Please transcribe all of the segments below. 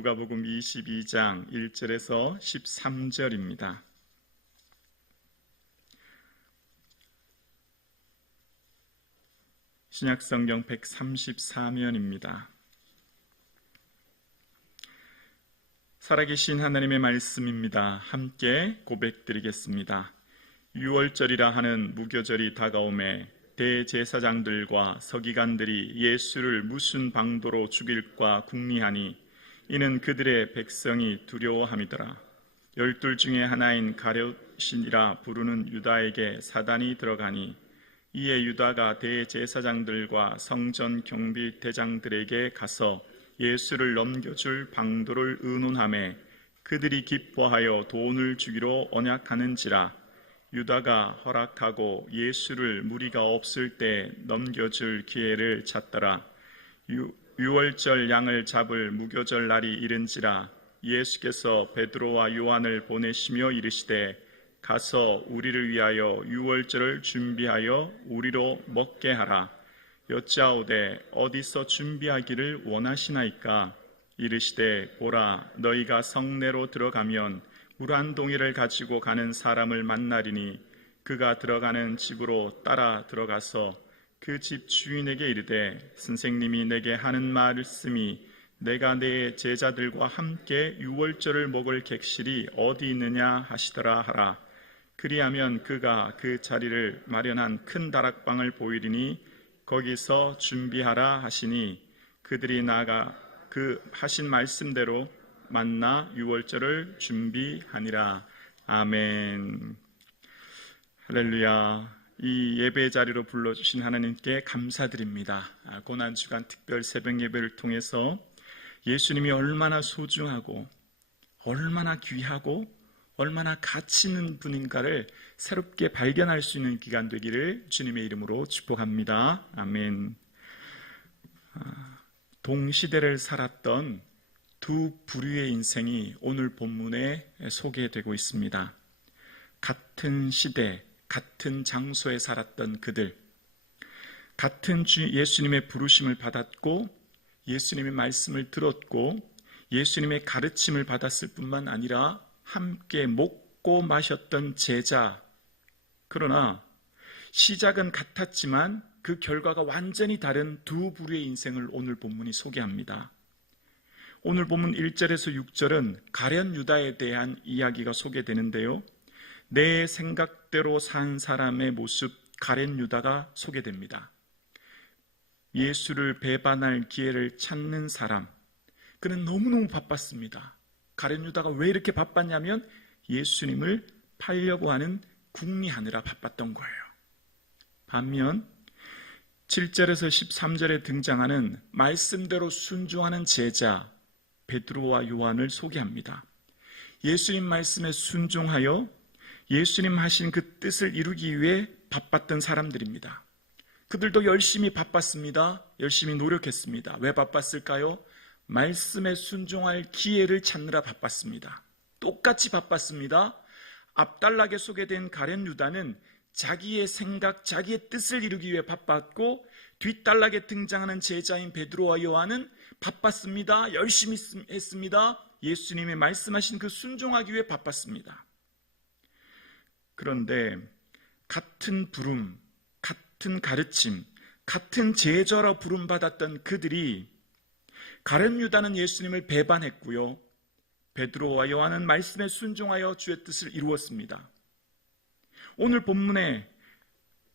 누가복음 22장 1절에서 13절입니다. 신약성경 134면입니다. 살아계신 하나님의 말씀입니다. 함께 고백드리겠습니다. 유월절이라 하는 무교절이 다가오매 대제사장들과 서기관들이 예수를 무슨 방도로 죽일까 궁리하니 이는 그들의 백성이 두려워함이더라. 12 중에 하나인 가룟이라 부르는 유다에게 사단이 들어가니 이에 유다가 대제사장들과 성전 경비대장들에게 가서 예수를 넘겨줄 방도를 의논하매 그들이 기뻐하여 돈을 주기로 언약하는지라. 유다가 허락하고 예수를 무리가 없을 때 넘겨줄 기회를 찾더라. 유월절 양을 잡을 무교절 날이 이른지라. 예수께서 베드로와 요한을 보내시며 이르시되 가서 우리를 위하여 유월절을 준비하여 우리로 먹게 하라. 여짜오되 어디서 준비하기를 원하시나이까? 이르시되 보라, 너희가 성내로 들어가면 물 한 동이를 가지고 가는 사람을 만나리니 그가 들어가는 집으로 따라 들어가서 그 집 주인에게 이르되 선생님이 내게 하는 말씀이 내가 내 제자들과 함께 유월절을 먹을 객실이 어디 있느냐 하시더라 하라. 그리하면 그가 그 자리를 마련한 큰 다락방을 보이리니 거기서 준비하라 하시니 그들이 나가 그 하신 말씀대로 만나 유월절을 준비하니라. 아멘. 할렐루야. 이 예배 자리로 불러주신 하나님께 감사드립니다. 고난주간 특별 새벽 예배를 통해서 예수님이 얼마나 소중하고 얼마나 귀하고 얼마나 가치 있는 분인가를 새롭게 발견할 수 있는 기간 되기를 주님의 이름으로 축복합니다. 아멘. 동시대를 살았던 두 부류의 인생이 오늘 본문에 소개되고 있습니다. 같은 시대, 같은 장소에 살았던 그들, 같은 예수님의 부르심을 받았고 예수님의 말씀을 들었고 예수님의 가르침을 받았을 뿐만 아니라 함께 먹고 마셨던 제자. 그러나 시작은 같았지만 그 결과가 완전히 다른 두 부류의 인생을 오늘 본문이 소개합니다. 오늘 본문 1절에서 6절은 가룟 유다에 대한 이야기가 소개되는데요. 내 생각대로 산 사람의 모습, 가룟 유다가 소개됩니다. 예수를 배반할 기회를 찾는 사람. 그는 너무너무 바빴습니다. 가룟 유다가 왜 이렇게 바빴냐면 예수님을 팔려고 하는 궁리하느라 바빴던 거예요. 반면 7절에서 13절에 등장하는 말씀대로 순종하는 제자 베드로와 요한을 소개합니다. 예수님 말씀에 순종하여 예수님 하신 그 뜻을 이루기 위해 바빴던 사람들입니다. 그들도 열심히 바빴습니다. 열심히 노력했습니다. 왜 바빴을까요? 말씀에 순종할 기회를 찾느라 바빴습니다. 똑같이 바빴습니다. 앞단락에 소개된 가룟 유다는 자기의 생각, 자기의 뜻을 이루기 위해 바빴고 뒷단락에 등장하는 제자인 베드로와 요한은 바빴습니다. 열심히 했습니다. 예수님의 말씀하신 그 순종하기 위해 바빴습니다. 그런데 같은 부름, 같은 가르침, 같은 제자로 부름받았던 그들이 가룟 유다는 예수님을 배반했고요. 베드로와 요한은 말씀에 순종하여 주의 뜻을 이루었습니다. 오늘 본문에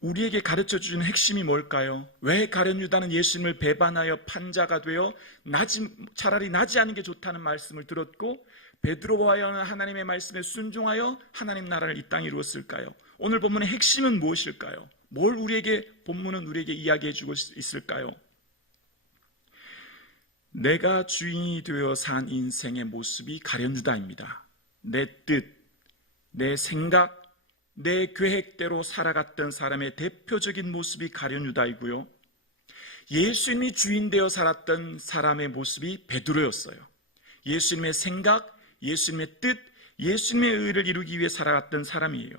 우리에게 가르쳐 주는 핵심이 뭘까요? 왜 가룟 유다는 예수님을 배반하여 판자가 되어 차라리 나지 않은 게 좋다는 말씀을 들었고 베드로와 요한은 하나님의 말씀에 순종하여 하나님 나라를 이 땅에 이루었을까요? 오늘 본문의 핵심은 무엇일까요? 뭘 본문은 우리에게 이야기해 주고 있을까요? 내가 주인이 되어 산 인생의 모습이 가룟 유다입니다. 내 뜻, 내 생각, 내 계획대로 살아갔던 사람의 대표적인 모습이 가룟 유다이고요. 예수님이 주인 되어 살았던 사람의 모습이 베드로였어요. 예수님의 생각, 예수님의 뜻, 예수님의 의를 이루기 위해 살아갔던 사람이에요.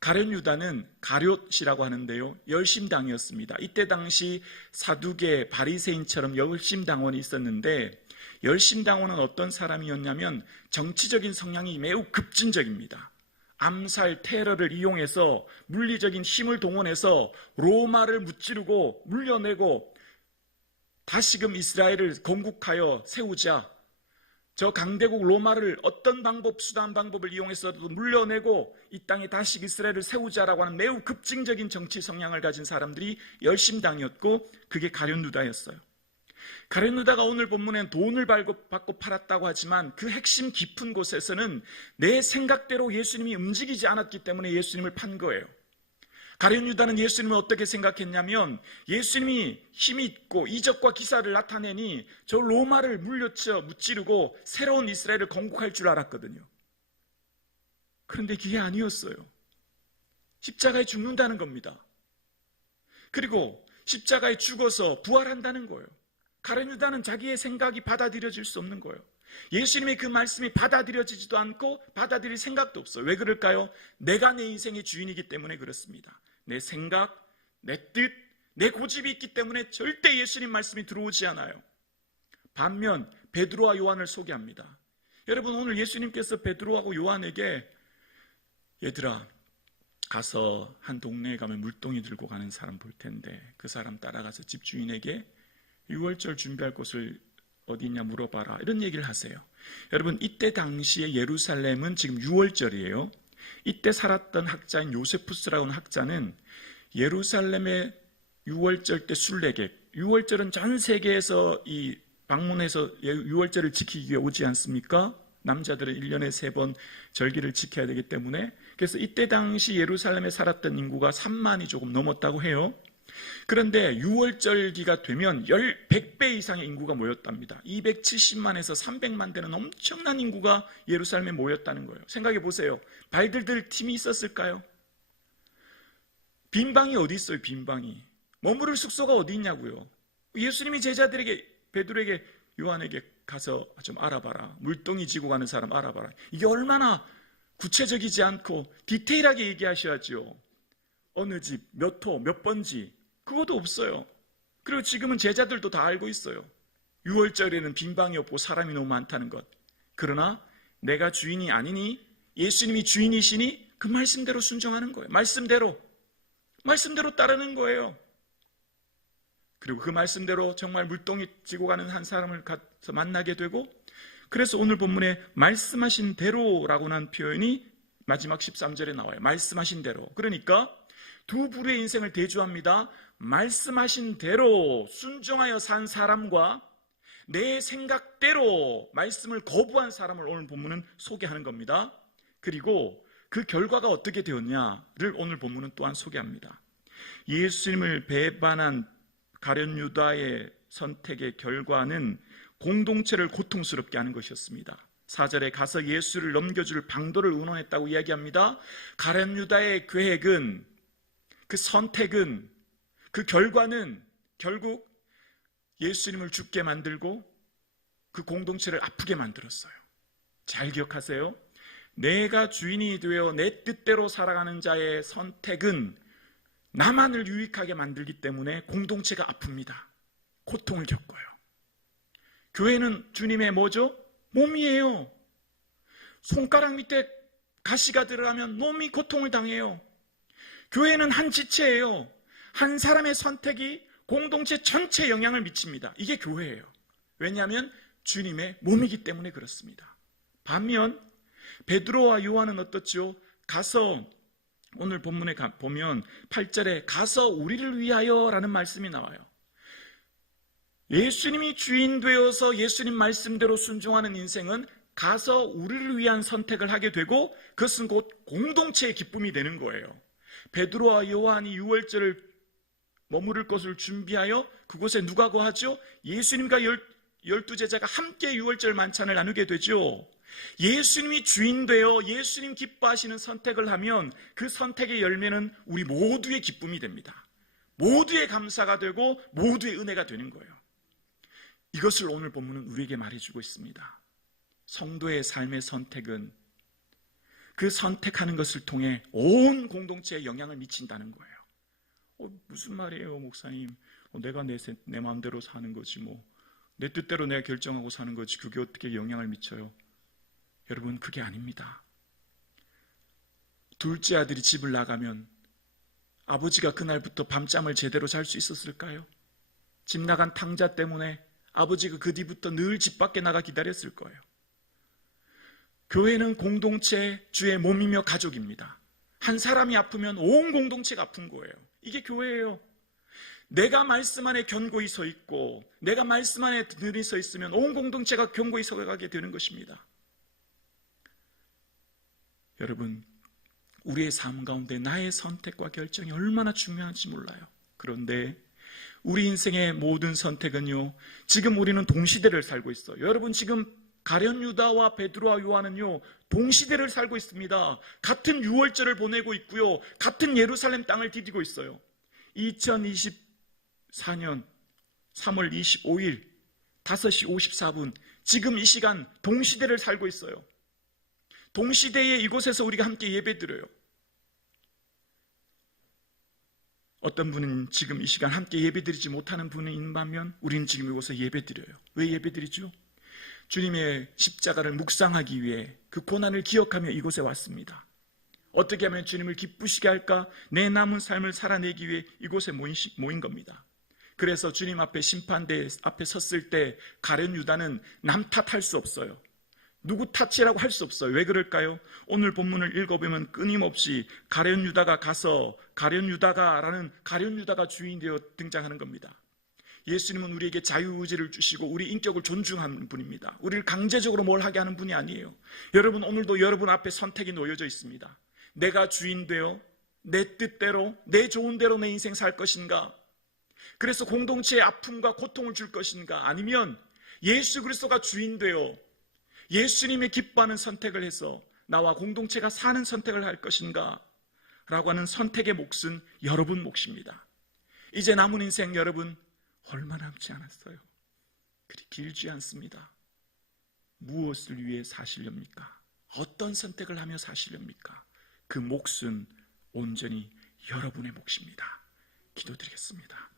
가룟 유다는 가룟이라고 하는데요, 열심당이었습니다. 이때 당시 사두개 바리새인처럼 열심당원이 있었는데 열심당원은 어떤 사람이었냐면 정치적인 성향이 매우 급진적입니다. 암살, 테러를 이용해서 물리적인 힘을 동원해서 로마를 무찌르고 물려내고 다시금 이스라엘을 건국하여 세우자, 저 강대국 로마를 어떤 수단 방법을 이용해서도 물려내고 이 땅에 다시 이스라엘을 세우자라고 하는 매우 급진적인 정치 성향을 가진 사람들이 열심당이었고, 그게 가룟 유다였어요. 가룟 유다가 오늘 본문엔 돈을 받고 팔았다고 하지만 그 핵심 깊은 곳에서는 내 생각대로 예수님이 움직이지 않았기 때문에 예수님을 판 거예요. 가룟 유다는 예수님을 어떻게 생각했냐면, 예수님이 힘이 있고 이적과 기사를 나타내니 저 로마를 물려쳐 무찌르고 새로운 이스라엘을 건국할 줄 알았거든요. 그런데 그게 아니었어요. 십자가에 죽는다는 겁니다. 그리고 십자가에 죽어서 부활한다는 거예요. 가룟 유다는 자기의 생각이 받아들여질 수 없는 거예요. 예수님의 그 말씀이 받아들여지지도 않고 받아들일 생각도 없어요. 왜 그럴까요? 내가 내 인생의 주인이기 때문에 그렇습니다. 내 생각, 내 뜻, 내 고집이 있기 때문에 절대 예수님 말씀이 들어오지 않아요. 반면 베드로와 요한을 소개합니다. 여러분, 오늘 예수님께서 베드로하고 요한에게, 얘들아, 가서 한 동네에 가면 물동이 들고 가는 사람 볼 텐데 그 사람 따라가서 집주인에게 6월절 준비할 곳을 어디 있냐 물어봐라, 이런 얘기를 하세요. 여러분, 이때 당시에 예루살렘은 지금 6월절이에요. 이때 살았던 학자인 요세푸스라고 하는 학자는 예루살렘의 6월절 때 순례객, 6월절은 전 세계에서 이 방문해서 6월절을 지키기 위해 오지 않습니까? 남자들은 1년에 3번 절기를 지켜야 되기 때문에. 그래서 이때 당시 예루살렘에 살았던 인구가 3만이 조금 넘었다고 해요. 그런데 6월절기가 되면 100배 이상의 인구가 모였답니다. 270만에서 300만 되는 엄청난 인구가 예루살렘에 모였다는 거예요. 생각해 보세요. 발들들 팀이 있었을까요? 빈방이 어디 있어요? 빈방이. 머무를 숙소가 어디 있냐고요. 예수님이 제자들에게, 베드로에게, 요한에게 가서 좀 알아봐라, 물동이 지고 가는 사람 알아봐라. 이게 얼마나 구체적이지 않고 디테일하게 얘기하셔야죠. 어느 집, 몇 호, 몇 번지, 그것도 없어요. 그리고 지금은 제자들도 다 알고 있어요. 6월절에는 빈방이 없고 사람이 너무 많다는 것. 그러나 내가 주인이 아니니, 예수님이 주인이시니 그 말씀대로 순종하는 거예요. 말씀대로 따르는 거예요. 그리고 그 말씀대로 정말 물동이 지고 가는 한 사람을 가서 만나게 되고, 그래서 오늘 본문에 말씀하신 대로라고 하는 표현이 마지막 13절에 나와요. 말씀하신 대로. 그러니까 두 부류의 인생을 대조합니다. 말씀하신 대로 순종하여 산 사람과 내 생각대로 말씀을 거부한 사람을 오늘 본문은 소개하는 겁니다. 그리고 그 결과가 어떻게 되었냐를 오늘 본문은 또한 소개합니다. 예수님을 배반한 가룟 유다의 선택의 결과는 공동체를 고통스럽게 하는 것이었습니다. 4절에 가서 예수를 넘겨줄 방도를 의논했다고 이야기합니다. 가룟 유다의 계획은, 그 선택은, 그 결과는 결국 예수님을 죽게 만들고 그 공동체를 아프게 만들었어요. 잘 기억하세요. 내가 주인이 되어 내 뜻대로 살아가는 자의 선택은 나만을 유익하게 만들기 때문에 공동체가 아픕니다. 고통을 겪어요. 교회는 주님의 뭐죠? 몸이에요. 손가락 밑에 가시가 들어가면 몸이 고통을 당해요. 교회는 한 지체예요. 한 사람의 선택이 공동체 전체에 영향을 미칩니다. 이게 교회예요. 왜냐하면 주님의 몸이기 때문에 그렇습니다. 반면 베드로와 요한은 어떻죠? 가서, 오늘 본문에 보면 8절에 가서 우리를 위하여 라는 말씀이 나와요. 예수님이 주인 되어서 예수님 말씀대로 순종하는 인생은 가서 우리를 위한 선택을 하게 되고, 그것은 곧 공동체의 기쁨이 되는 거예요. 베드로와 요한이 6월절을 머무를 것을 준비하여 그곳에 누가 거하죠? 예수님과 12제자가 함께 6월절 만찬을 나누게 되죠. 예수님이 주인 되어 예수님 기뻐하시는 선택을 하면 그 선택의 열매는 우리 모두의 기쁨이 됩니다. 모두의 감사가 되고 모두의 은혜가 되는 거예요. 이것을 오늘 본문은 우리에게 말해주고 있습니다. 성도의 삶의 선택은 그 선택하는 것을 통해 온 공동체에 영향을 미친다는 거예요. 무슨 말이에요, 목사님? 내가 내 마음대로 사는 거지 뭐. 내 뜻대로 내가 결정하고 사는 거지 그게 어떻게 영향을 미쳐요? 여러분, 그게 아닙니다. 둘째 아들이 집을 나가면 아버지가 그날부터 밤잠을 제대로 잘 수 있었을까요? 집 나간 탕자 때문에 아버지가 그 뒤부터 늘 집 밖에 나가 기다렸을 거예요. 교회는 공동체, 주의 몸이며 가족입니다. 한 사람이 아프면 온 공동체가 아픈 거예요. 이게 교회예요. 내가 말씀 안에 견고히 서 있고 내가 말씀 안에 든든히 서 있으면 온 공동체가 견고히 서가게 되는 것입니다. 여러분, 우리의 삶 가운데 나의 선택과 결정이 얼마나 중요한지 몰라요. 그런데 우리 인생의 모든 선택은요, 지금 우리는 동시대를 살고 있어요. 여러분, 지금 가룟 유다와 베드로와 요한은요, 동시대를 살고 있습니다. 같은 유월절을 보내고 있고요, 같은 예루살렘 땅을 디디고 있어요. 2024년 3월 25일 5시 54분, 지금 이 시간 동시대를 살고 있어요. 동시대에 이곳에서 우리가 함께 예배드려요. 어떤 분은 지금 이 시간 함께 예배드리지 못하는 분이 있는 반면 우리는 지금 이곳에 예배드려요. 왜 예배드리죠? 주님의 십자가를 묵상하기 위해 그 고난을 기억하며 이곳에 왔습니다. 어떻게 하면 주님을 기쁘시게 할까? 내 남은 삶을 살아내기 위해 이곳에 모인 겁니다. 그래서 주님 앞에 심판대 앞에 섰을 때 가룟 유다는 남 탓할 수 없어요. 누구 탓이라고 할 수 없어요. 왜 그럴까요? 오늘 본문을 읽어보면 끊임없이 가룟 유다가 가서 가룟 유다가라는 가룟 유다가 주인이 되어 등장하는 겁니다. 예수님은 우리에게 자유의지를 주시고 우리 인격을 존중하는 분입니다. 우리를 강제적으로 뭘 하게 하는 분이 아니에요. 여러분, 오늘도 여러분 앞에 선택이 놓여져 있습니다. 내가 주인 되어 내 뜻대로 내 좋은 대로 내 인생 살 것인가? 그래서 공동체에 아픔과 고통을 줄 것인가? 아니면 예수 그리스도가 주인 되어 예수님의 기뻐하는 선택을 해서 나와 공동체가 사는 선택을 할 것인가? 라고 하는 선택의 몫은 여러분 몫입니다. 이제 남은 인생 여러분 얼마 남지 않았어요. 그리 길지 않습니다. 무엇을 위해 사시렵니까? 어떤 선택을 하며 사시렵니까? 그 몫은 온전히 여러분의 몫입니다. 기도드리겠습니다.